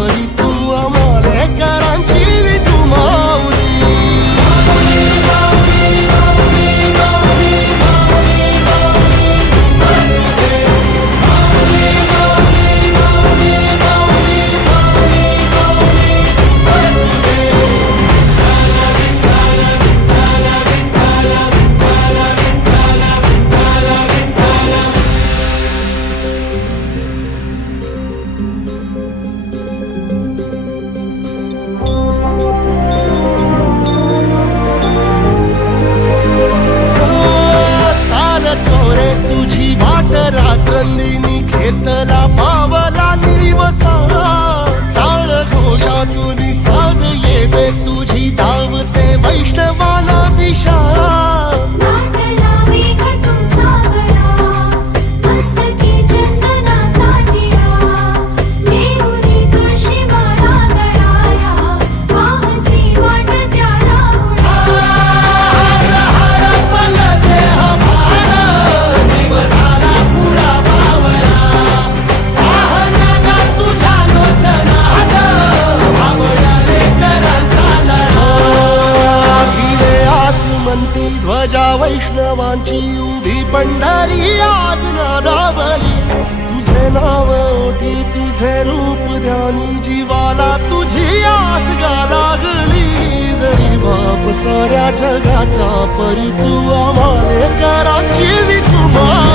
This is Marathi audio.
परी तू आम्हाले करांची विठू माऊली. तुझी वाट रात्रंदिनी घेतला पावला दिवसा. टाळ घोषातून साध येते तुझी धावते वैष्णवाला दिशा. ध्वजा वैष्णवांची उभी पंढरी आज नादावली. तुझे नाव ओठी तुझे रूप ध्यानी जीवाला तुझी आस गा लागली. जरी बाप साऱ्या जगाचा परी तू आम्हाले करांची विठू माऊली.